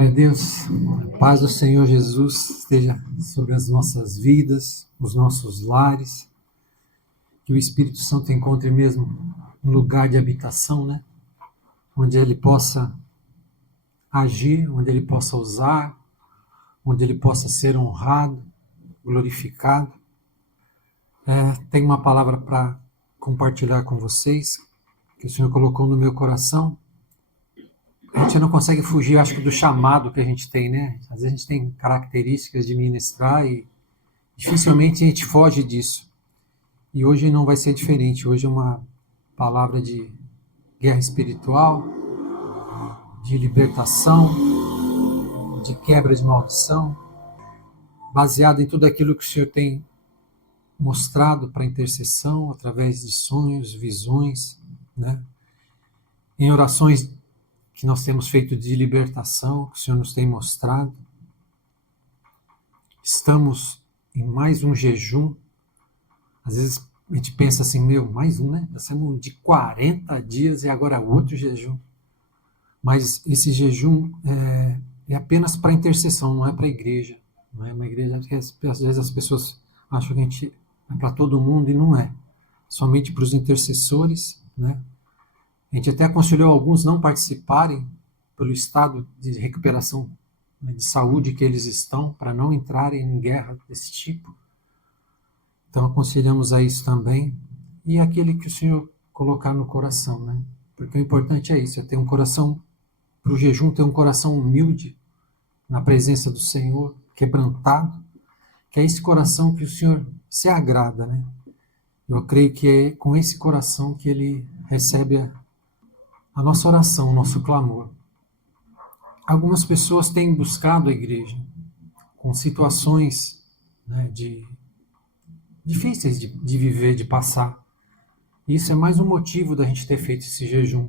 Glória a Deus, a paz do Senhor Jesus esteja sobre as nossas vidas, os nossos lares, que o Espírito Santo encontre mesmo um lugar de habitação, né? Onde ele possa agir, onde ele possa usar, onde ele possa ser honrado, glorificado. Tenho uma palavra para compartilhar com vocês, que o Senhor colocou no meu coração. A gente não consegue fugir, acho que, do chamado que a gente tem, né? Às vezes a gente tem características de ministrar e dificilmente a gente foge disso. E hoje não vai ser diferente. Hoje é uma palavra de guerra espiritual, de libertação, de quebra de maldição, baseado em tudo aquilo que o Senhor tem mostrado para intercessão, através de sonhos, visões, né? Em orações que nós temos feito de libertação, que o Senhor nos tem mostrado. Estamos em mais um jejum. Às vezes a gente pensa assim, mais um, né? Nós estamos de 40 dias e agora outro jejum. Mas esse jejum é apenas para intercessão, não é para a igreja. Não é uma igreja, porque às vezes as pessoas acham que a gente é para todo mundo e não é. Somente para os intercessores, né? A gente até aconselhou alguns não participarem pelo estado de recuperação, né, de saúde que eles estão, para não entrarem em guerra desse tipo. Então aconselhamos a isso também. E aquele que o Senhor colocar no coração, né? Porque o importante é isso, é ter um coração, para o jejum, ter um coração humilde na presença do Senhor, quebrantado, que é esse coração que o Senhor se agrada, né? Eu creio que é com esse coração que Ele recebe a nossa oração, o nosso clamor. Algumas pessoas têm buscado a igreja com situações, né, difíceis de viver, de passar. Isso é mais um motivo da gente ter feito esse jejum.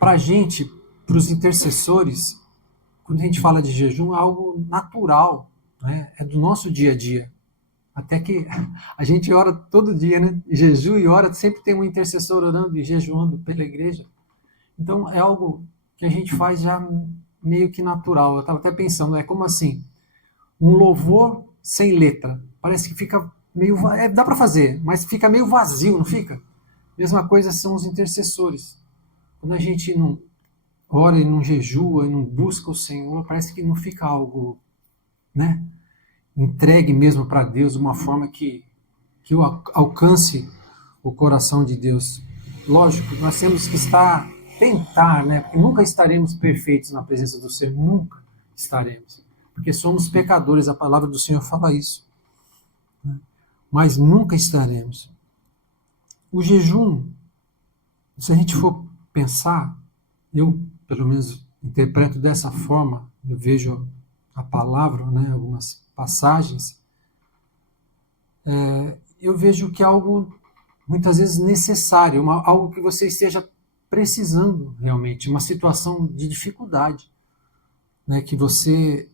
Para a gente, para os intercessores, quando a gente fala de jejum, é algo natural, né? É do nosso dia a dia. Até que a gente ora todo dia, né? Jejum e ora, sempre tem um intercessor orando e jejuando pela igreja. Então é algo que a gente faz já meio que natural. Eu estava até pensando, é como assim, um louvor sem letra. Parece que fica meio... dá para fazer, mas fica meio vazio, não fica? Mesma coisa são os intercessores. Quando a gente não ora e não jejua e não busca o Senhor, parece que não fica algo, né, entregue mesmo para Deus de uma forma que alcance o coração de Deus. Lógico, nós temos que tentar, né? Porque nunca estaremos perfeitos na presença do Senhor, nunca estaremos. Porque somos pecadores, a palavra do Senhor fala isso. Né? Mas nunca estaremos. O jejum, se a gente for pensar, eu, pelo menos, interpreto dessa forma, eu vejo a palavra, né, algumas passagens, eu vejo que é algo, muitas vezes, necessário, algo que você esteja precisando realmente, uma situação de dificuldade, né, que você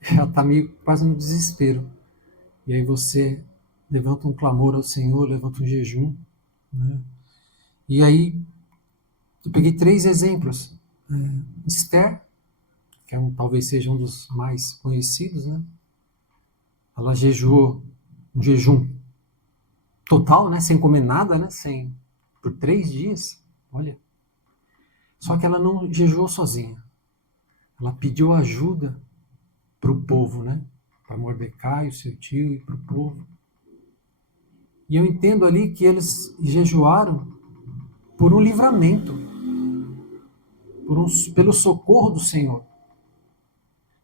já está meio quase no desespero. E aí você levanta um clamor ao Senhor, levanta um jejum, né? E aí eu peguei 3 exemplos. Esther, que talvez seja um dos mais conhecidos, né? Ela jejuou um jejum total, né? Sem comer nada, né? Por 3 dias. Olha. Só que ela não jejuou sozinha. Ela pediu ajuda para o povo, né? Para Mordecai, o seu tio, e para o povo. E eu entendo ali que eles jejuaram por um livramento, pelo socorro do Senhor.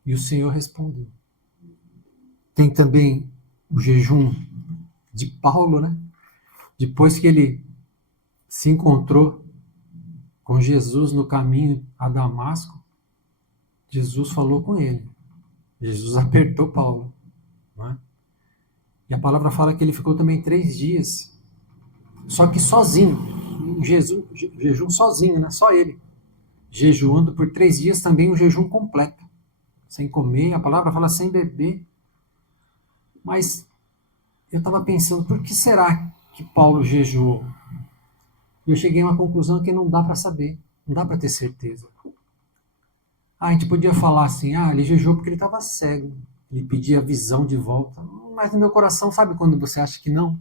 E o Senhor respondeu. Tem também o jejum de Paulo, né? Depois que ele se encontrou com Jesus no caminho a Damasco, Jesus falou com ele. Jesus apertou Paulo, não é? E a palavra fala que ele ficou também 3 dias, só que sozinho, jejum sozinho, né? Só ele, jejuando por 3 dias, também um jejum completo, sem comer, a palavra fala sem beber. Mas eu estava pensando, por que será que Paulo jejuou? Eu cheguei a uma conclusão que não dá para saber, não dá para ter certeza. A gente podia falar assim, ele jejuou porque ele estava cego, ele pedia a visão de volta. Mas no meu coração, sabe quando você acha que não?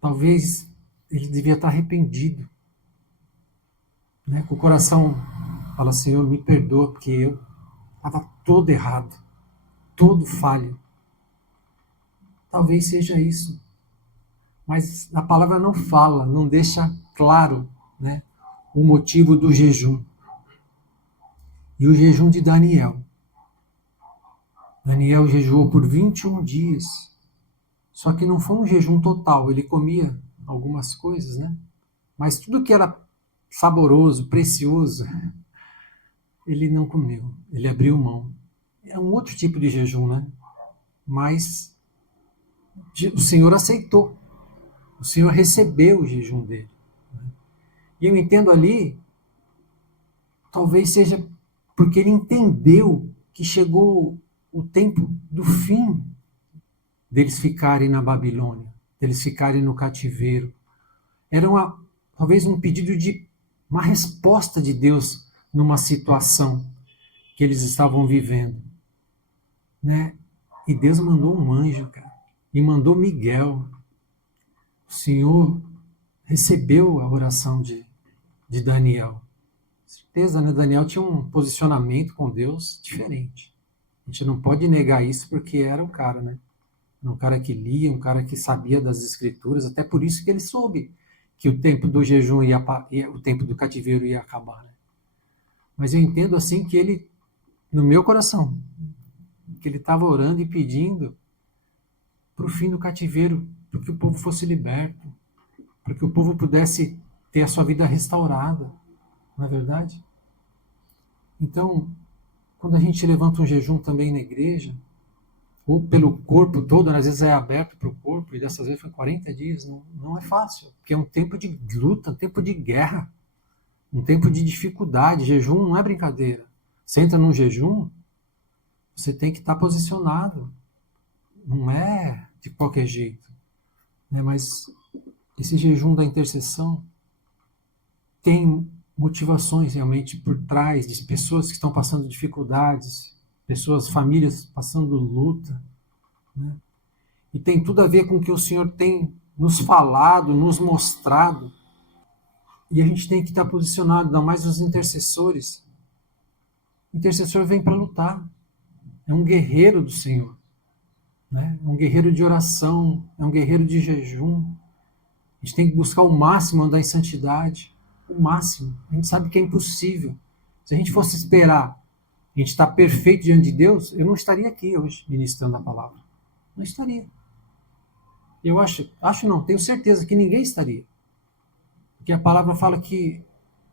Talvez ele devia estar arrependido, né? Com o coração fala, Senhor, me perdoa, porque eu estava todo errado, todo falho. Talvez seja isso. Mas a palavra não fala, não deixa claro, né, o motivo do jejum. E o jejum de Daniel. Daniel jejuou por 21 dias. Só que não foi um jejum total, ele comia algumas coisas, né? Mas tudo que era saboroso, precioso, ele não comeu, ele abriu mão. É um outro tipo de jejum, né? Mas o Senhor aceitou, o Senhor recebeu o jejum dele. E eu entendo ali, talvez seja porque ele entendeu que chegou o tempo do fim deles ficarem na Babilônia, deles ficarem no cativeiro. Era talvez um pedido de uma resposta de Deus numa situação que eles estavam vivendo, né? E Deus mandou um anjo, cara, e mandou Miguel. O Senhor recebeu a oração de Daniel. Certeza, né? Daniel tinha um posicionamento com Deus diferente. A gente não pode negar isso porque era o cara, né? Um cara que lia, um cara que sabia das escrituras, até por isso que ele soube que o tempo do jejum o tempo do cativeiro ia acabar, né? Mas eu entendo assim que ele, no meu coração, que ele estava orando e pedindo para o fim do cativeiro, para que o povo fosse liberto, para que o povo pudesse ter a sua vida restaurada, não é verdade? Então, quando a gente levanta um jejum também na igreja, ou pelo corpo todo, às vezes é aberto para o corpo, e dessas vezes foi 40 dias, não é fácil, porque é um tempo de luta, um tempo de guerra, um tempo de dificuldade. Jejum não é brincadeira. Você entra num jejum, você tem que estar posicionado, não é de qualquer jeito, né? Mas esse jejum da intercessão tem motivações realmente por trás de pessoas que estão passando dificuldades, pessoas, famílias passando luta, né? E tem tudo a ver com o que o Senhor tem nos falado, nos mostrado. E a gente tem que estar posicionado, ainda mais os intercessores. O intercessor vem para lutar. É um guerreiro do Senhor, né? É um guerreiro de oração, é um guerreiro de jejum. A gente tem que buscar o máximo, andar em santidade. O máximo. A gente sabe que é impossível. Se a gente fosse esperar a gente estar perfeito diante de Deus, eu não estaria aqui hoje ministrando a palavra. Não estaria. Eu acho não, tenho certeza que ninguém estaria. Porque a palavra fala que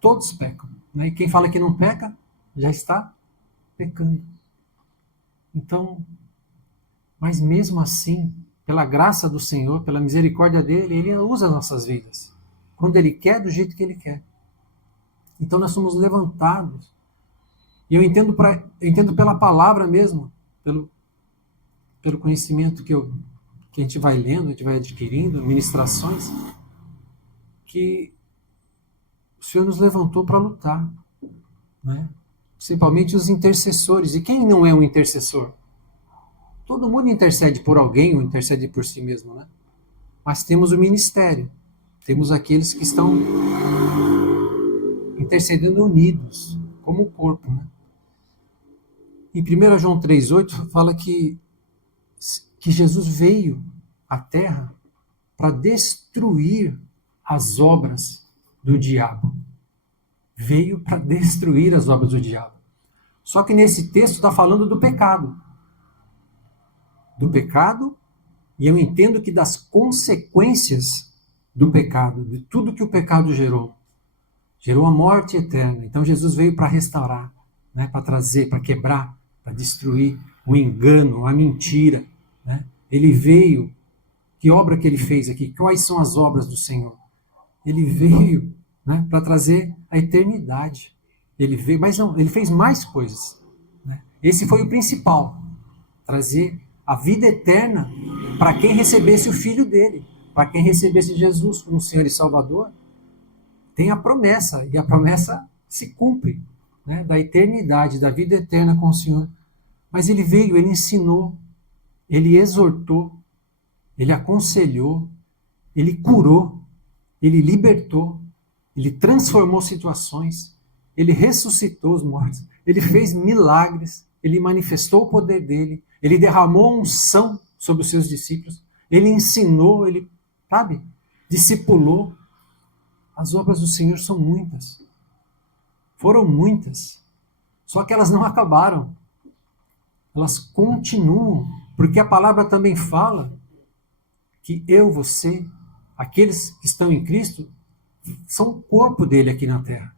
todos pecam, né? E quem fala que não peca, já está pecando. Então, mas mesmo assim, pela graça do Senhor, pela misericórdia dele, ele usa as nossas vidas. Quando ele quer, do jeito que ele quer. Então nós somos levantados. E eu entendo pela palavra mesmo, pelo conhecimento que a gente vai lendo, a gente vai adquirindo, ministrações, que o Senhor nos levantou para lutar, né? Principalmente os intercessores. E quem não é um intercessor? Todo mundo intercede por alguém ou intercede por si mesmo, né? Mas temos o ministério, temos aqueles que estão intercedendo unidos, como o corpo, né? Em 1 João 3,8 fala que Jesus veio à Terra para destruir as obras do diabo. Veio para destruir as obras do diabo. Só que nesse texto está falando do pecado. Do pecado, e eu entendo que das consequências do pecado, de tudo que o pecado gerou. Gerou a morte eterna. Então Jesus veio para restaurar, né? Para trazer, para quebrar, para destruir o engano, a mentira, né? Ele veio, que obra que ele fez aqui? Quais são as obras do Senhor? Ele veio, né, para trazer a eternidade. Ele veio, mas não, ele fez mais coisas, né? Esse foi o principal, trazer a vida eterna para quem recebesse o Filho dele, para quem recebesse Jesus como Senhor e Salvador. Tem a promessa, e a promessa se cumpre. né, da eternidade, da vida eterna com o Senhor. Mas ele veio, ele ensinou, ele exortou, ele aconselhou, ele curou, ele libertou, ele transformou situações, ele ressuscitou os mortos, ele fez milagres, ele manifestou o poder dele, ele derramou unção sobre os seus discípulos, ele ensinou, ele, sabe, discipulou. As obras do Senhor são muitas. Foram muitas. Só que elas não acabaram. Elas continuam, porque a palavra também fala que eu, você, aqueles que estão em Cristo, são o corpo dele aqui na terra.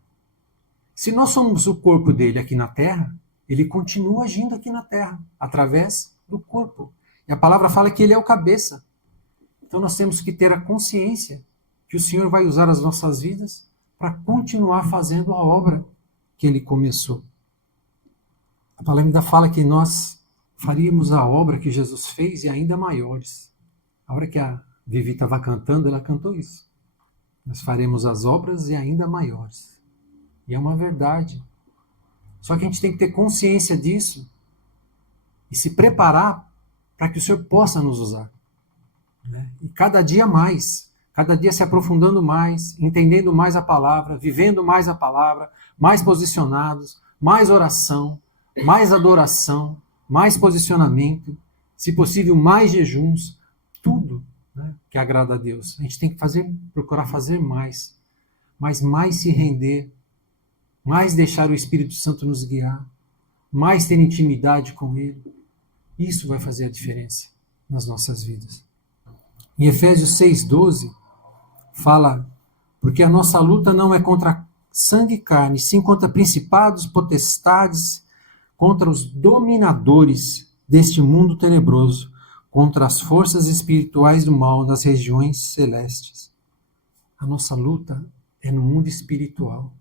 Se nós somos o corpo dele aqui na terra, ele continua agindo aqui na terra, através do corpo. E a palavra fala que ele é o cabeça. Então nós temos que ter a consciência que o Senhor vai usar as nossas vidas para continuar fazendo a obra que ele começou. A palavra ainda fala que nós faríamos a obra que Jesus fez e ainda maiores. A hora que a Vivi estava cantando, ela cantou isso. Nós faremos as obras e ainda maiores. E é uma verdade. Só que a gente tem que ter consciência disso e se preparar para que o Senhor possa nos usar. Né? E cada dia mais, cada dia se aprofundando mais, entendendo mais a palavra, vivendo mais a palavra, mais posicionados, mais oração, mais adoração, mais posicionamento, se possível mais jejuns, tudo, né, que agrada a Deus. A gente tem que procurar fazer mais, mas mais se render, mais deixar o Espírito Santo nos guiar, mais ter intimidade com Ele. Isso vai fazer a diferença nas nossas vidas. Em Efésios 6,12, fala, porque a nossa luta não é contra sangue e carne, sim contra principados, potestades, contra os dominadores deste mundo tenebroso, contra as forças espirituais do mal nas regiões celestes. A nossa luta é no mundo espiritual.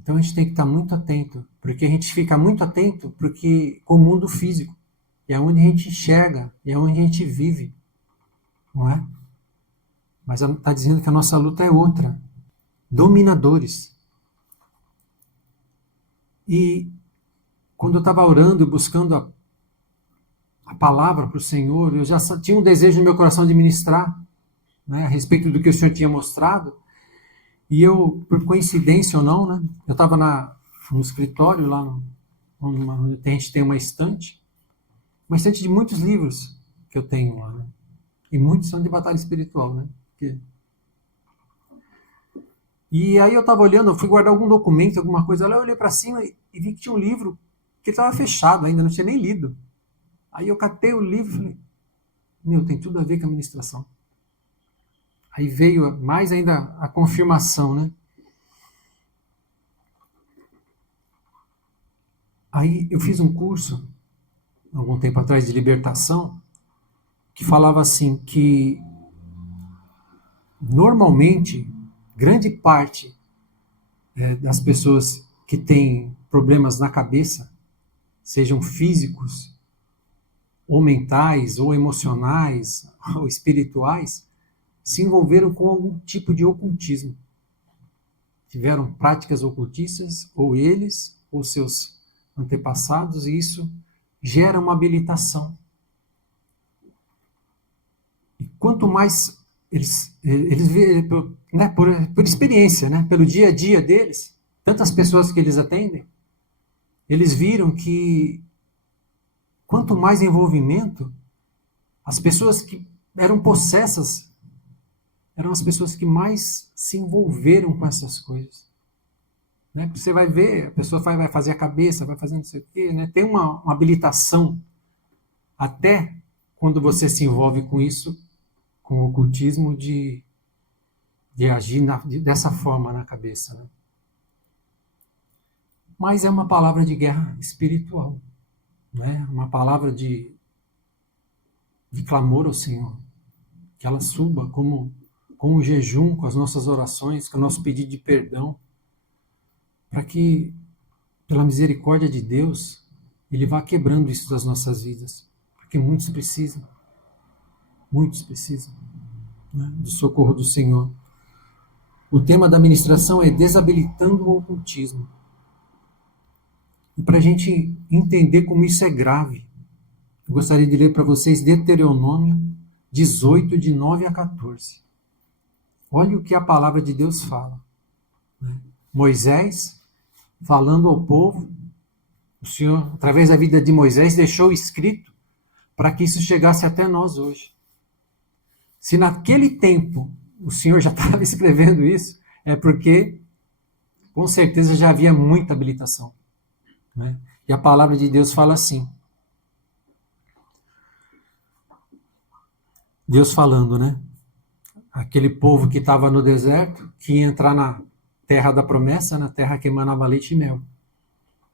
Então a gente tem que estar muito atento, porque a gente fica muito atento com o mundo físico, e é onde a gente enxerga, e é onde a gente vive, não é? Mas está dizendo que a nossa luta é outra. Dominadores. E quando eu estava orando e buscando a palavra para o Senhor, eu já tinha um desejo no meu coração de ministrar, né, a respeito do que o Senhor tinha mostrado. E eu, por coincidência ou não, né, eu estava no escritório, lá onde a gente tem uma estante de muitos livros que eu tenho lá. Né? E muitos são de batalha espiritual. Né? E aí eu estava olhando, eu fui guardar algum documento, alguma coisa lá, eu olhei para cima e vi que tinha um livro que estava fechado ainda, não tinha nem lido. Aí eu catei o livro e falei, tem tudo a ver com a ministração. Aí veio mais ainda a confirmação, né? Aí eu fiz um curso, algum tempo atrás, de libertação, que falava assim, que normalmente, grande parte das pessoas que têm problemas na cabeça, sejam físicos, ou mentais, ou emocionais, ou espirituais, se envolveram com algum tipo de ocultismo. Tiveram práticas ocultistas, ou eles, ou seus antepassados, e isso gera uma habilitação. E quanto mais eles vê, né, por experiência, né, pelo dia a dia deles, tantas pessoas que eles atendem, eles viram que quanto mais envolvimento, as pessoas que eram possessas eram as pessoas que mais se envolveram com essas coisas. Né? Você vai ver, a pessoa vai fazer a cabeça, vai fazendo não sei o quê, né? Tem uma habilitação até quando você se envolve com isso, com o ocultismo, de agir dessa forma na cabeça. Né? Mas é uma palavra de guerra espiritual. Né? Uma palavra de clamor ao Senhor. Que ela suba com o jejum, com as nossas orações, com o nosso pedido de perdão, para que, pela misericórdia de Deus, Ele vá quebrando isso das nossas vidas. Porque muitos precisam, né, do socorro do Senhor. O tema da ministração é desabilitando o ocultismo. E para a gente entender como isso é grave, eu gostaria de ler para vocês Deuteronômio 18, de 9 a 14. Olha o que a palavra de Deus fala. Moisés, falando ao povo, o Senhor, através da vida de Moisés, deixou escrito para que isso chegasse até nós hoje. Se naquele tempo o Senhor já estava escrevendo isso, é porque, com certeza, já havia muita habilitação. Né? E a palavra de Deus fala assim. Deus falando, né? Aquele povo que estava no deserto, que ia entrar na terra da promessa, na terra que emanava leite e mel.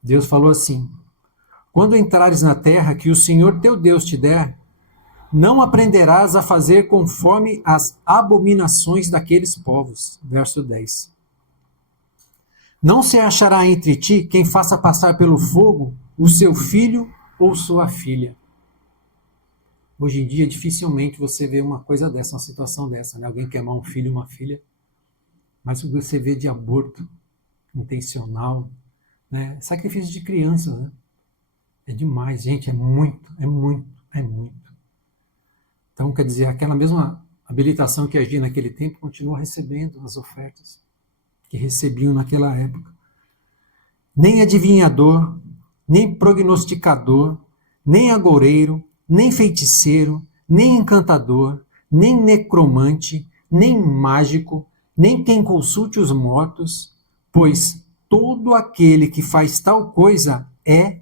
Deus falou assim: quando entrares na terra que o Senhor teu Deus te der, não aprenderás a fazer conforme as abominações daqueles povos. Verso 10. Não se achará entre ti quem faça passar pelo fogo o seu filho ou sua filha. Hoje em dia, dificilmente você vê uma coisa dessa, uma situação dessa, né? Alguém queimar um filho, uma filha. Mas o que você vê de aborto intencional, né? Sacrifício de crianças, né? É demais, gente, é muito, é muito, é muito. Então, quer dizer, aquela mesma habilitação que agia naquele tempo continua recebendo as ofertas que recebiam naquela época. Nem adivinhador, nem prognosticador, nem agoureiro, nem feiticeiro, nem encantador, nem necromante, nem mágico, nem quem consulte os mortos, pois todo aquele que faz tal coisa é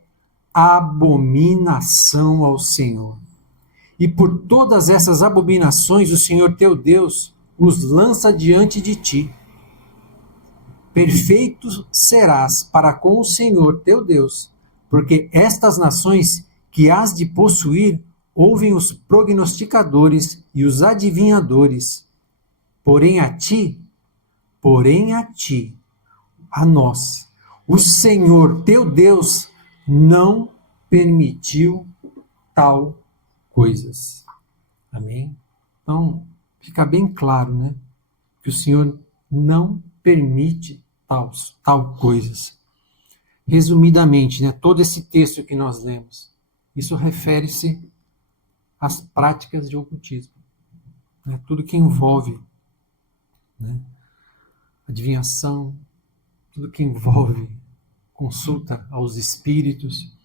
abominação ao Senhor. E por todas essas abominações o Senhor teu Deus os lança diante de ti. Perfeito serás para com o Senhor teu Deus, porque estas nações que hás de possuir ouvem os prognosticadores e os adivinhadores. Porém a ti, a nós, o Senhor teu Deus não permitiu tal coisas. Amém? Então, fica bem claro, né? Que o Senhor não permite tal coisas. Resumidamente, né, todo esse texto que nós lemos, isso refere-se às práticas de ocultismo. Né, tudo que envolve, né, adivinhação, tudo que envolve consulta aos espíritos,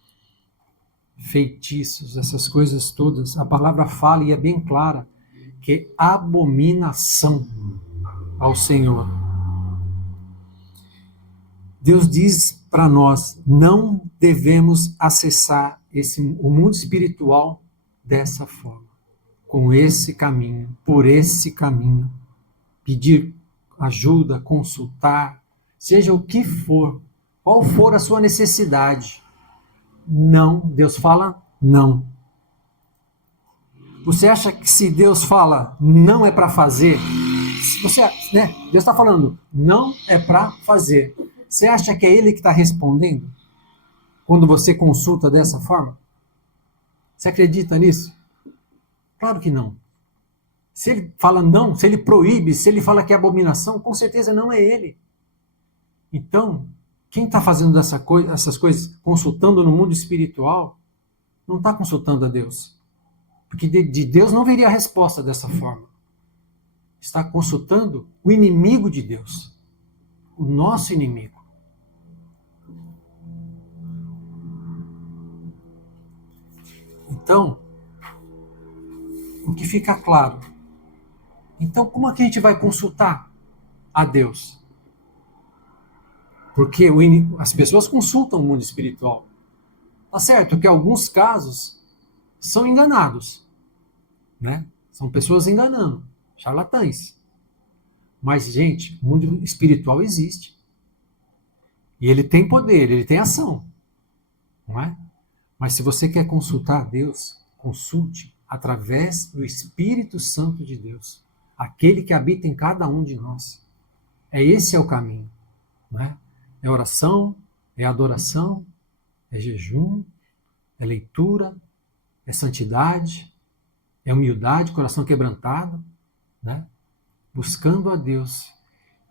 feitiços, essas coisas todas, a palavra fala e é bem clara, que é abominação ao Senhor. Deus diz para nós, não devemos acessar o mundo espiritual dessa forma, com esse caminho, por esse caminho, pedir ajuda, consultar, seja o que for, qual for a sua necessidade. Não, Deus fala não. Você acha que se Deus fala não é para fazer, né, Deus está falando não é para fazer, você acha que é Ele que está respondendo quando você consulta dessa forma? Você acredita nisso? Claro que não. Se Ele fala não, se Ele proíbe, se Ele fala que é abominação, com certeza não é Ele. Então, quem está fazendo essas coisas, consultando no mundo espiritual, não está consultando a Deus. Porque de Deus não viria a resposta dessa forma. Está consultando o inimigo de Deus. O nosso inimigo. Então, o que fica claro. Então, como é que a gente vai consultar a Deus? Porque as pessoas consultam o mundo espiritual. Tá certo que alguns casos são enganados, né? São pessoas enganando, charlatães. Mas, gente, o mundo espiritual existe. E ele tem poder, ele tem ação. Não é? Mas se você quer consultar a Deus, consulte através do Espírito Santo de Deus. Aquele que habita em cada um de nós. Esse é o caminho. Não é? É oração, é adoração, é jejum, é leitura, é santidade, é humildade, coração quebrantado, né? Buscando a Deus.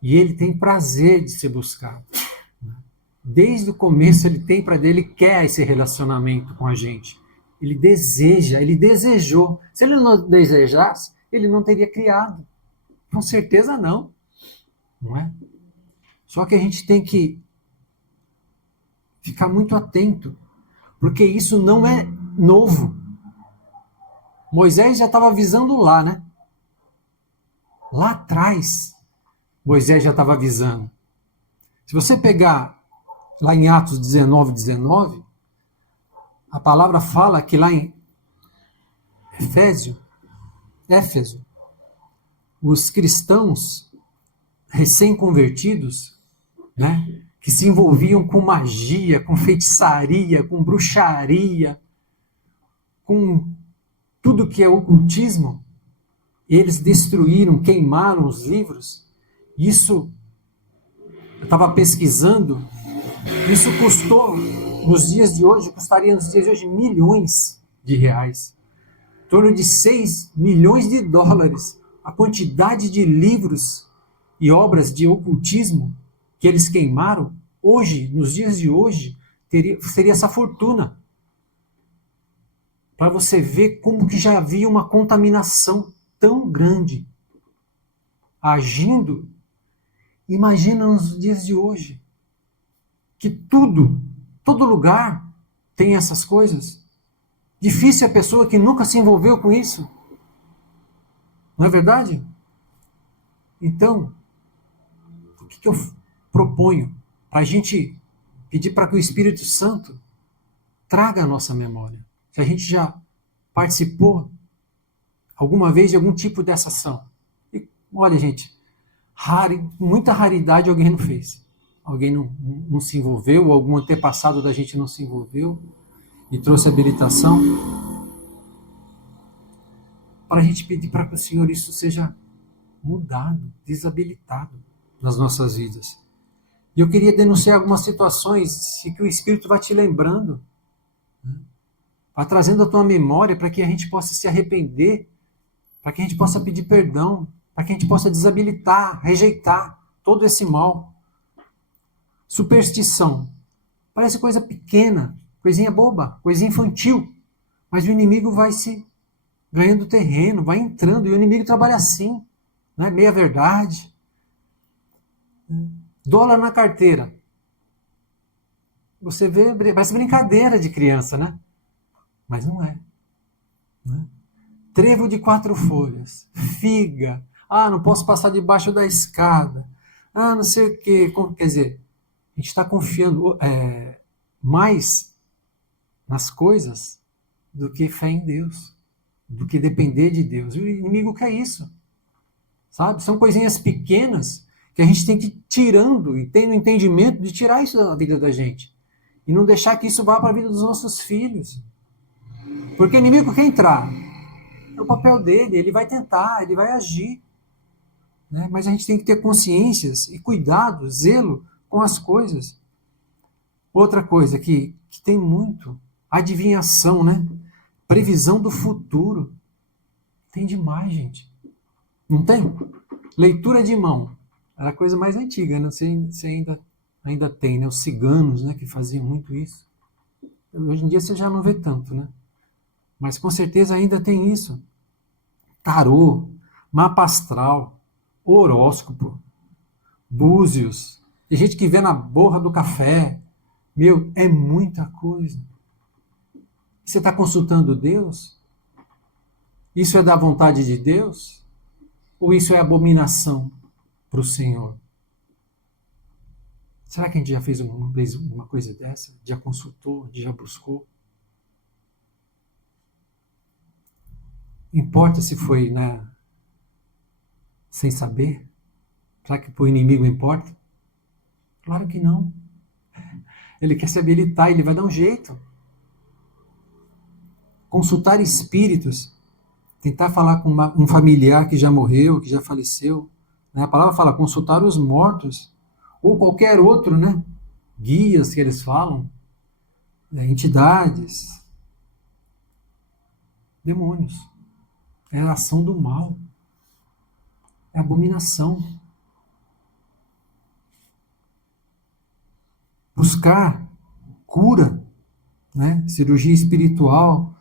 E Ele tem prazer de ser buscado. Né? Desde o começo ele tem para dele, ele quer esse relacionamento com a gente. Ele deseja, ele desejou. Se ele não desejasse, ele não teria criado. Com certeza não, não é? Só que a gente tem que ficar muito atento, porque isso não é novo. Moisés já estava avisando lá, né? Lá atrás, Moisés já estava avisando. Se você pegar lá em Atos 19, a palavra fala que lá em Éfeso, os cristãos recém-convertidos, né, que se envolviam com magia, com feitiçaria, com bruxaria, com tudo que é ocultismo, eles destruíram, queimaram os livros. Isso, eu estava pesquisando, isso custou, nos dias de hoje, custaria nos dias de hoje milhões de reais. Em torno de 6 milhões de dólares. A quantidade de livros e obras de ocultismo que eles queimaram, hoje, nos dias de hoje, seria essa fortuna. Para você ver como que já havia uma contaminação tão grande agindo. Imagina nos dias de hoje, que todo lugar tem essas coisas. Difícil a pessoa que nunca se envolveu com isso. Não é verdade? Então, o que eu proponho? Para a gente pedir para que o Espírito Santo traga a nossa memória. Se a gente já participou alguma vez de algum tipo dessa ação. E, olha, gente, muita raridade alguém não fez. Alguém não se envolveu, ou algum antepassado da gente não se envolveu e trouxe habilitação. Para a gente pedir para que o Senhor isso seja mudado, desabilitado nas nossas vidas. E eu queria denunciar algumas situações que o Espírito vai te lembrando, né? Vai trazendo a tua memória para que a gente possa se arrepender, para que a gente possa pedir perdão, para que a gente possa desabilitar, rejeitar todo esse mal. Superstição. Parece coisa pequena, coisinha boba, coisinha infantil, mas o inimigo vai se ganhando terreno, vai entrando, e o inimigo trabalha assim, né? Meia verdade. Dólar na carteira. Você vê, parece brincadeira de criança, né? Mas não é. Né? Trevo de 4 folhas. Figa. Ah, não posso passar debaixo da escada. Ah, não sei o quê. Quer dizer, a gente está confiando mais nas coisas do que fé em Deus, do que depender de Deus. E o inimigo quer isso. Sabe? São coisinhas pequenas que a gente tem que ir tirando e tendo entendimento de tirar isso da vida da gente. E não deixar que isso vá para a vida dos nossos filhos. Porque o inimigo quer entrar. É o papel dele, ele vai tentar, ele vai agir. Né? Mas a gente tem que ter consciências e cuidado, zelo com as coisas. Outra coisa que tem muito, adivinhação, né? Previsão do futuro. Tem demais, gente. Não tem? Leitura de mão. Era a coisa mais antiga, né? Você ainda tem, né? Os ciganos, né? Que faziam muito isso. Hoje em dia você já não vê tanto, né? Mas com certeza ainda tem isso. Tarô, mapa astral, horóscopo, búzios. Tem gente que vê na borra do café. Meu, é muita coisa. Você está consultando Deus? Isso é da vontade de Deus? Ou isso é abominação para o Senhor? Será que a gente já fez uma coisa dessa? Já consultou? Já buscou? Importa se foi, né, sem saber? Será que para o inimigo importa? Claro que não. Ele quer se habilitar, ele vai dar um jeito. Consultar espíritos, tentar falar com um familiar que já morreu, que já faleceu. Né? A palavra fala consultar os mortos, ou qualquer outro, né? Guias que eles falam, entidades, demônios. É a ação do mal. É abominação. buscar cura, né? Cirurgia espiritual,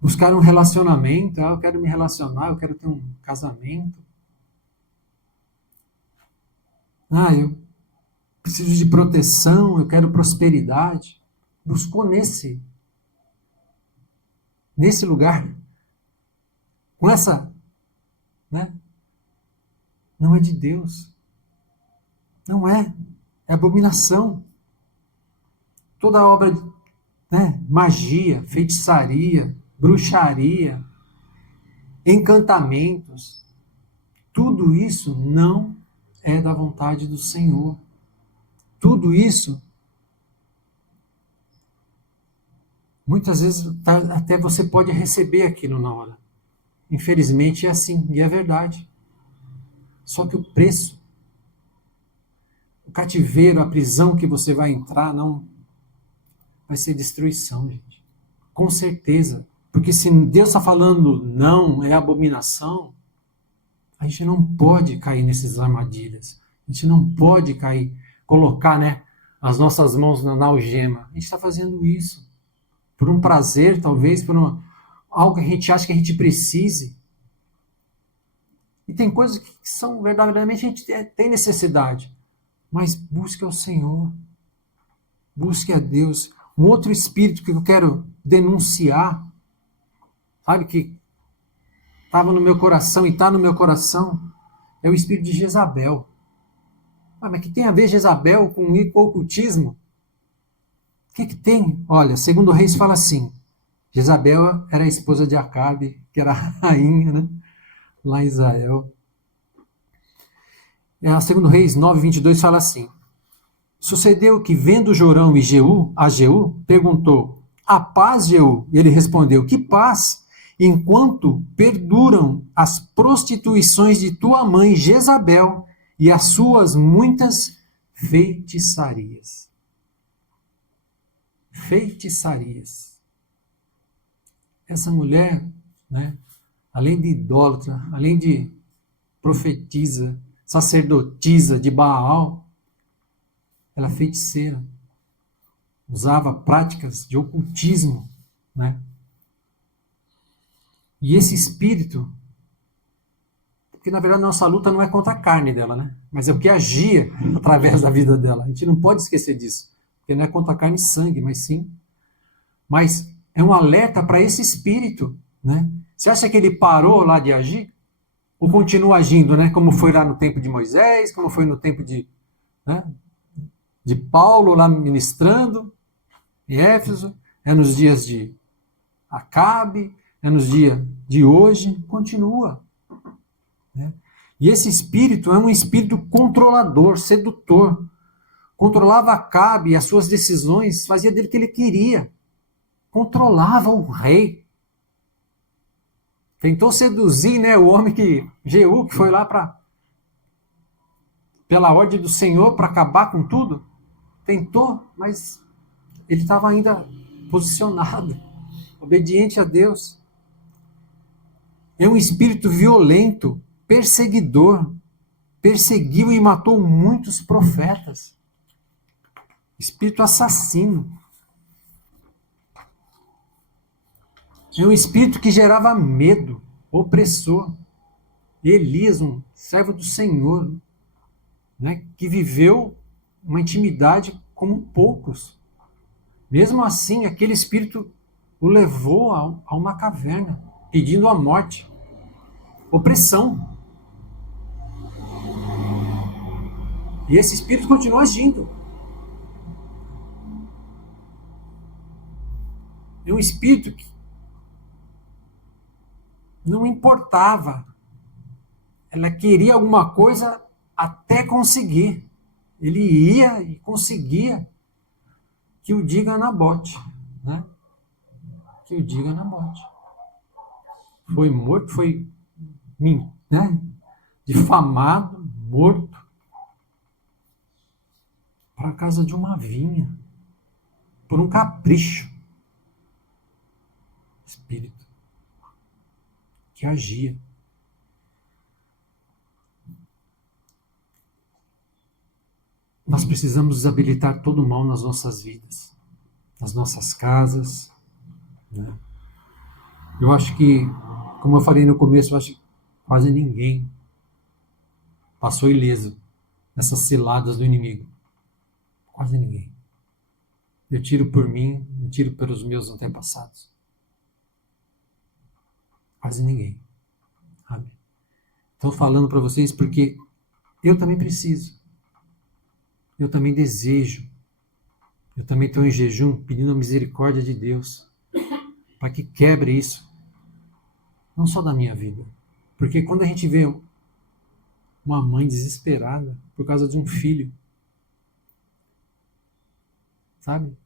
buscar um relacionamento. Eu quero me relacionar, eu quero ter um casamento. Eu preciso de proteção, eu quero prosperidade. Buscou nesse lugar, com essa, né? Não é de Deus. Não é. É abominação. Toda obra de, né, magia, feitiçaria, bruxaria, encantamentos, tudo isso não é da vontade do Senhor. Tudo isso, muitas vezes, até você pode receber aquilo na hora. Infelizmente é assim, e é verdade. Só que o preço, o cativeiro, a prisão que você vai entrar, não vai ser destruição, gente. Com certeza. Porque se Deus está falando não, é abominação, a gente não pode cair nessas armadilhas. A gente não pode cair, colocar, né, as nossas mãos na algema. A gente está fazendo isso por um prazer, talvez, por algo que a gente acha que a gente precise. E tem coisas que são verdadeiramente a gente tem necessidade. Mas busque ao Senhor. Busque a Deus. Um outro espírito que eu quero denunciar, sabe, que estava no meu coração e está no meu coração, é o espírito de Jezabel. Mas que tem a ver Jezabel com o ocultismo? O que tem? Olha, segundo Reis fala assim, Jezabel era a esposa de Acabe, que era a rainha, né, lá em Israel. Segundo Reis 9:22 fala assim, sucedeu que, vendo Jorão e Jeú, perguntou, a paz, Jeú? E ele respondeu, que paz? Enquanto perduram as prostituições de tua mãe Jezabel e as suas muitas feitiçarias. Feitiçarias. Essa mulher, né, além de idólatra, além de profetisa, sacerdotisa de Baal, ela é feiticeira. Usava práticas de ocultismo, né? E esse espírito, porque na verdade nossa luta não é contra a carne dela, né? Mas é o que agia através da vida dela. A gente não pode esquecer disso. Porque não é contra a carne e sangue, mas sim. Mas é um alerta para esse espírito, né? Você acha que ele parou lá de agir? Ou continua agindo, né? Como foi lá no tempo de Moisés, como foi no tempo de, né, de Paulo lá ministrando em Éfeso, é nos dias de Acabe, é nos dias de hoje, continua. Né? E esse espírito é um espírito controlador, sedutor. Controlava Acabe e as suas decisões, fazia dele o que ele queria. Controlava o rei. Tentou seduzir, né, o homem Jeú, que foi lá pela ordem do Senhor para acabar com tudo. Tentou, mas ele estava ainda posicionado, obediente a Deus. É um espírito violento, perseguidor, perseguiu e matou muitos profetas. Espírito assassino. É um espírito que gerava medo, opressor. Elias, um servo do Senhor, né, que viveu uma intimidade como poucos. Mesmo assim, aquele espírito o levou a uma caverna, pedindo a morte. Opressão. E esse espírito continua agindo. É um espírito que não importava. Ela queria alguma coisa até conseguir. Ele ia e conseguia que o diga Nabote, né? Que o diga Nabote. Foi morto, foi, né, difamado, morto, para a casa de uma vinha, por um capricho. Espírito que agia. Nós precisamos desabilitar todo o mal nas nossas vidas, nas nossas casas, né? Eu acho que, como eu falei no começo, eu acho que quase ninguém passou ileso nessas ciladas do inimigo. Quase ninguém. Eu tiro por mim, eu tiro pelos meus antepassados. Quase ninguém. Sabe? Estou falando para vocês porque eu também preciso. Eu também desejo. Eu também estou em jejum pedindo a misericórdia de Deus para que quebre isso. Não só da minha vida. Porque quando a gente vê uma mãe desesperada por causa de um filho, sabe?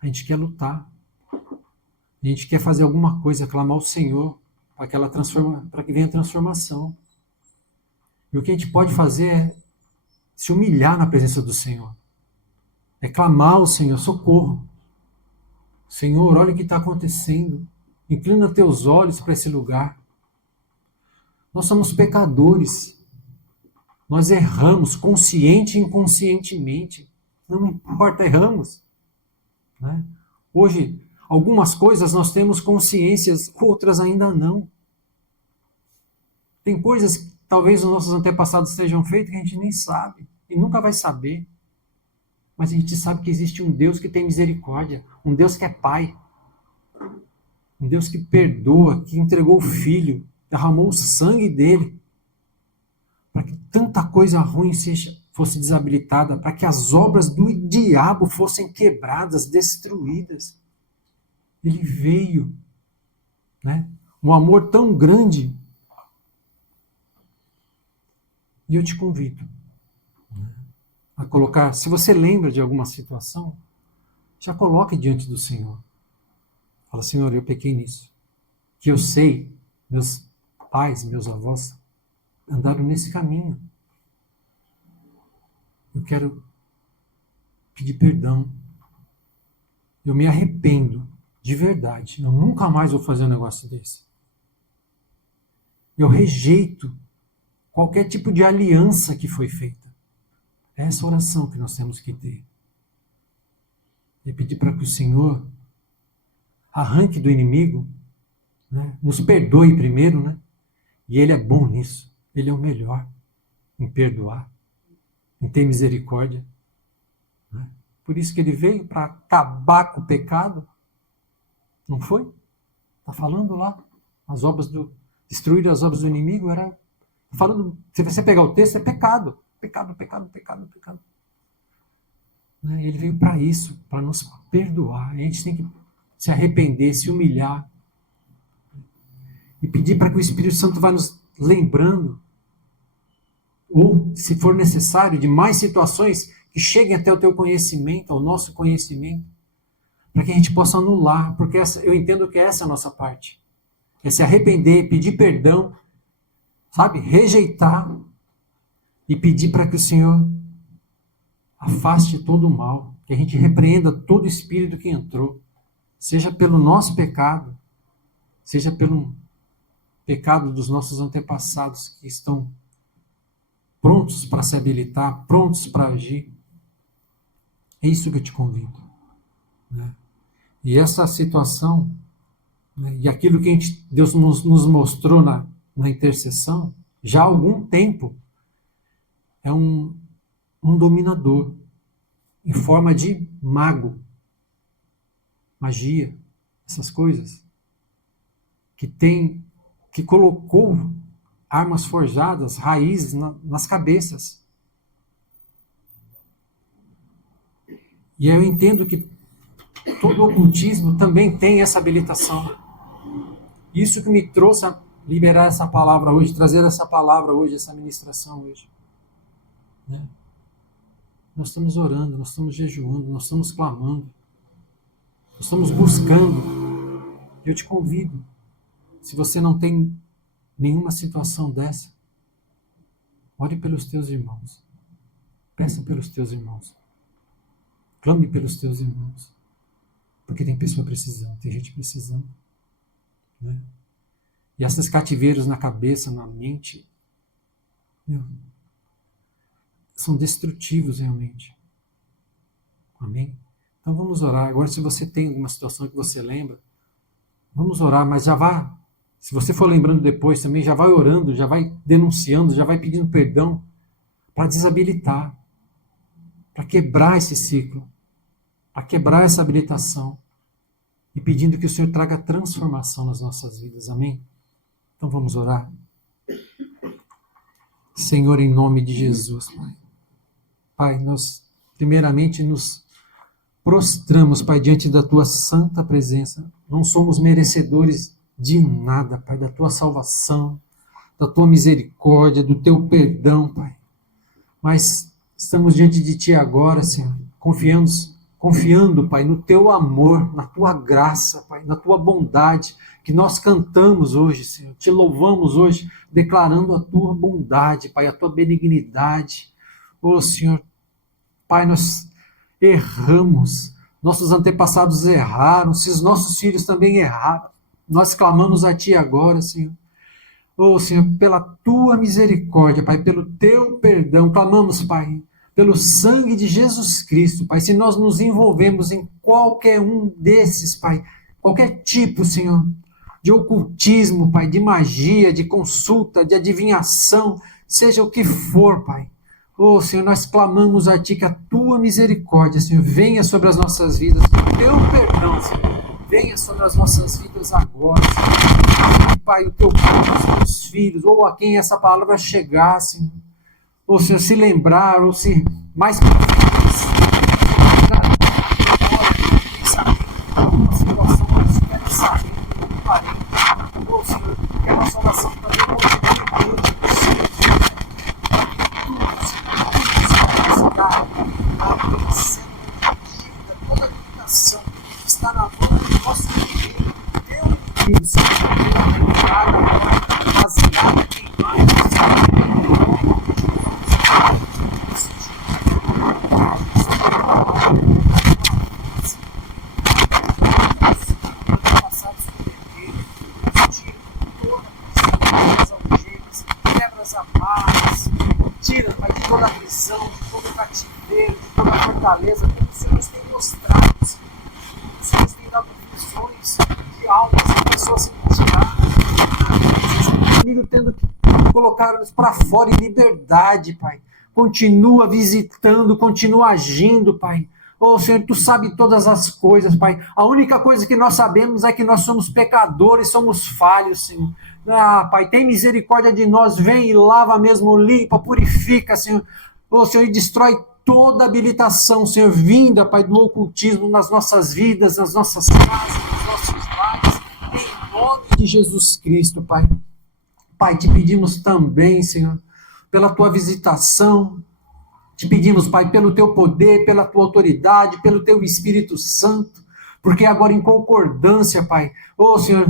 A gente quer lutar. A gente quer fazer alguma coisa, clamar ao Senhor para que venha a transformação. E o que a gente pode fazer é se humilhar na presença do Senhor. É clamar ao Senhor, socorro. Senhor, olha o que está acontecendo. Inclina teus olhos para esse lugar. Nós somos pecadores. Nós erramos, consciente e inconscientemente. Não importa, erramos. Né? Hoje, algumas coisas nós temos consciências, outras ainda não. Tem coisas que talvez os nossos antepassados estejam feitas que a gente nem sabe e nunca vai saber. Mas a gente sabe que existe um Deus que tem misericórdia, um Deus que é Pai, um Deus que perdoa, que entregou o Filho, derramou o sangue dele, para que tanta coisa ruim fosse desabilitada, para que as obras do diabo fossem quebradas, destruídas. Ele veio, né? Um amor tão grande. E eu te convido a colocar, se você lembra de alguma situação, já coloque diante do Senhor. Fala, Senhor, eu pequei nisso. Que eu sei, meus pais, meus avós andaram nesse caminho. Eu quero pedir perdão. Eu me arrependo, de verdade. Eu nunca mais vou fazer um negócio desse. Eu rejeito qualquer tipo de aliança que foi feita. É essa oração que nós temos que ter. E pedir para que o Senhor arranque do inimigo, né? Nos perdoe primeiro, né? E Ele é bom nisso. Ele é o melhor em perdoar, em ter misericórdia. Né? Por isso que Ele veio para acabar com o pecado. Não foi? Está falando lá. Destruir as obras do inimigo era... Falando, se você pegar o texto, é pecado. Pecado, pecado, pecado, pecado. Ele veio para isso, para nos perdoar. A gente tem que se arrepender, se humilhar e pedir para que o Espírito Santo vá nos lembrando, ou, se for necessário, de mais situações que cheguem até o teu conhecimento, ao nosso conhecimento, para que a gente possa anular, porque eu entendo que essa é a nossa parte. É se arrepender, pedir perdão, sabe? Rejeitar e pedir para que o Senhor afaste todo o mal, que a gente repreenda todo o espírito que entrou, seja pelo nosso pecado, seja pelo pecado dos nossos antepassados que estão prontos para se habilitar, prontos para agir. É isso que eu te convido. Né? E essa situação, né, e aquilo que Deus nos mostrou na intercessão, já há algum tempo, é um dominador em forma de mago, magia, essas coisas, que colocou armas forjadas, raízes nas cabeças. E eu entendo que todo ocultismo também tem essa habilitação. Isso que me trouxe a liberar essa palavra hoje, trazer essa palavra hoje, essa ministração hoje. Né? Nós estamos orando, nós estamos jejuando, nós estamos clamando, nós estamos buscando. Eu te convido, se você não tem nenhuma situação dessa, ore pelos teus irmãos. Peça pelos teus irmãos. Clame pelos teus irmãos. Porque tem pessoa precisando, tem gente precisando. Né? E esses cativeiros na cabeça, na mente, são destrutivos realmente. Amém? Então vamos orar. Agora, se você tem alguma situação que você lembra, vamos orar, mas já vá. Se você for lembrando depois também, já vai orando, já vai denunciando, já vai pedindo perdão para desabilitar, para quebrar esse ciclo, para quebrar essa habilitação e pedindo que o Senhor traga transformação nas nossas vidas. Amém? Então vamos orar. Senhor, em nome de Jesus, Pai. Pai, nós primeiramente nos prostramos, Pai, diante da Tua santa presença. Não somos merecedores de nada, Pai, da Tua salvação, da Tua misericórdia, do Teu perdão, Pai. Mas estamos diante de Ti agora, Senhor, confiando, Pai, no Teu amor, na Tua graça, Pai, na Tua bondade, que nós cantamos hoje, Senhor, Te louvamos hoje, declarando a Tua bondade, Pai, a Tua benignidade. Ô, Senhor, Pai, nós erramos, nossos antepassados erraram, se os nossos filhos também erraram, nós clamamos a Ti agora, Senhor. Oh, Senhor, pela Tua misericórdia, Pai, pelo Teu perdão, clamamos, Pai, pelo sangue de Jesus Cristo, Pai, se nós nos envolvemos em qualquer um desses, Pai, qualquer tipo, Senhor, de ocultismo, Pai, de magia, de consulta, de adivinhação, seja o que for, Pai. Oh, Senhor, nós clamamos a Ti que a Tua misericórdia, Senhor, venha sobre as nossas vidas, que o Teu perdão, Senhor, venha sobre as nossas vidas agora, Senhor. Pai, o Teu povo, os Teus filhos, ou a quem essa palavra chegar, Senhor, ou Senhor, se lembrar, ou se mais uma situação, eles querem saber, ou Senhor, que a nossa oração também continue diante do Senhor, toda a limitação está na mão do nosso Deus, Teu Senhor, baseada queimada, quebras amarras, tira, Pai, de toda a prisão, de todo o cativeiro, de toda a fortaleza, como o Senhor nos tem mostrado, Senhor. O Senhor nos tem dado visões de almas, de pessoas sendo tiradas, o inimigo tendo que colocar-nos para fora em liberdade, Pai. Continua visitando, continua agindo, Pai. Oh, Senhor, Tu sabe todas as coisas, Pai. A única coisa que nós sabemos é que nós somos pecadores, somos falhos, Senhor. Ah, Pai, tem misericórdia de nós, vem e lava mesmo, limpa, purifica, Senhor. Oh, Senhor, e destrói toda habilitação, Senhor, vinda, Pai, do ocultismo nas nossas vidas, nas nossas casas, nos nossos lares, em nome de Jesus Cristo, Pai. Pai, Te pedimos também, Senhor, pela Tua visitação, Te pedimos, Pai, pelo Teu poder, pela Tua autoridade, pelo Teu Espírito Santo, porque agora em concordância, Pai, oh, Senhor,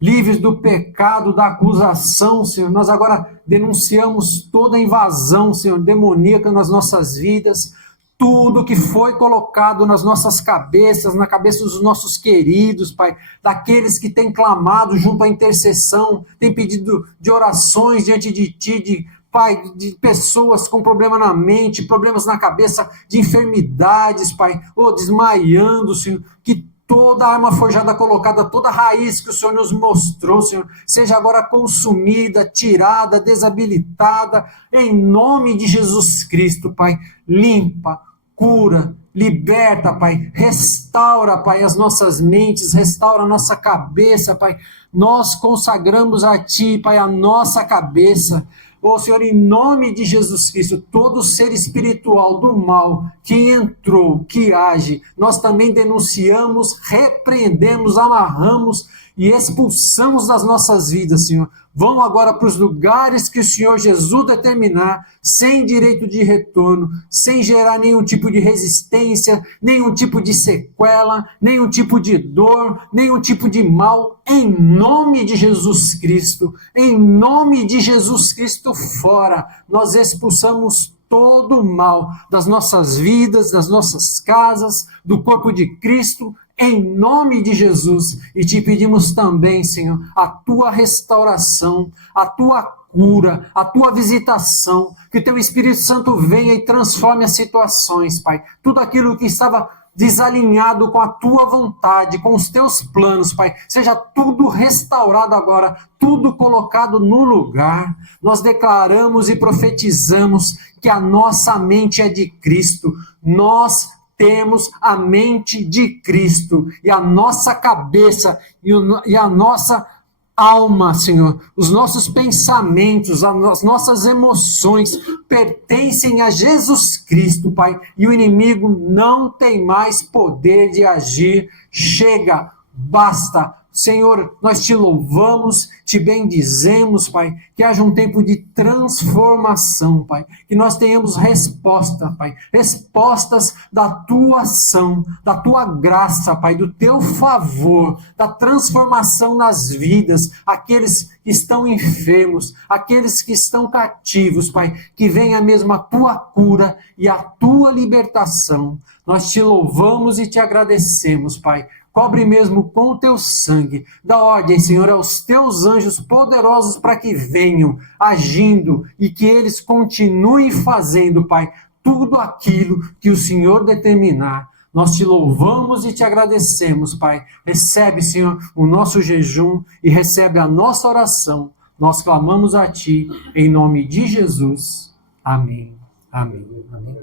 livres do pecado, da acusação, Senhor, nós agora denunciamos toda a invasão, Senhor, demoníaca nas nossas vidas, tudo que foi colocado nas nossas cabeças, na cabeça dos nossos queridos, Pai, daqueles que têm clamado junto à intercessão, têm pedido de orações diante de Ti, Pai, de pessoas com problema na mente, problemas na cabeça, de enfermidades, Pai, desmaiando, Senhor, que toda arma forjada colocada, toda raiz que o Senhor nos mostrou, Senhor, seja agora consumida, tirada, desabilitada, em nome de Jesus Cristo, Pai, limpa, cura, liberta, Pai, restaura, Pai, as nossas mentes, restaura a nossa cabeça, Pai, nós consagramos a Ti, Pai, a nossa cabeça. Ó Senhor, em nome de Jesus Cristo, todo ser espiritual do mal que entrou, que age, nós também denunciamos, repreendemos, amarramos e expulsamos das nossas vidas, Senhor. Vão agora para os lugares que o Senhor Jesus determinar, sem direito de retorno, sem gerar nenhum tipo de resistência, nenhum tipo de sequela, nenhum tipo de dor, nenhum tipo de mal, em nome de Jesus Cristo, em nome de Jesus Cristo fora, nós expulsamos todo o mal das nossas vidas, das nossas casas, do corpo de Cristo, em nome de Jesus, e te pedimos também, Senhor, a Tua restauração, a Tua cura, a tua visitação, que o teu Espírito Santo venha e transforme as situações, Pai. Tudo aquilo que estava desalinhado com a tua vontade, com os teus planos, Pai, seja tudo restaurado agora, tudo colocado no lugar. Nós declaramos e profetizamos que a nossa mente é de Cristo, nós temos a mente de Cristo, e a nossa cabeça e a nossa alma, Senhor, os nossos pensamentos, as nossas emoções pertencem a Jesus Cristo, Pai, e o inimigo não tem mais poder de agir. Chega, basta. Senhor, nós te louvamos, te bendizemos, Pai, que haja um tempo de transformação, Pai, que nós tenhamos resposta, Pai, respostas da tua ação, da tua graça, Pai, do teu favor, da transformação nas vidas, aqueles que estão enfermos, aqueles que estão cativos, Pai, que venha mesmo a tua cura e a tua libertação. Nós te louvamos e te agradecemos, Pai. Cobre mesmo com o teu sangue. Dá ordem, Senhor, aos teus anjos poderosos para que venham agindo e que eles continuem fazendo, Pai, tudo aquilo que o Senhor determinar. Nós te louvamos e te agradecemos, Pai. Recebe, Senhor, o nosso jejum e recebe a nossa oração. Nós clamamos a Ti, em nome de Jesus. Amém. Amém. Amém.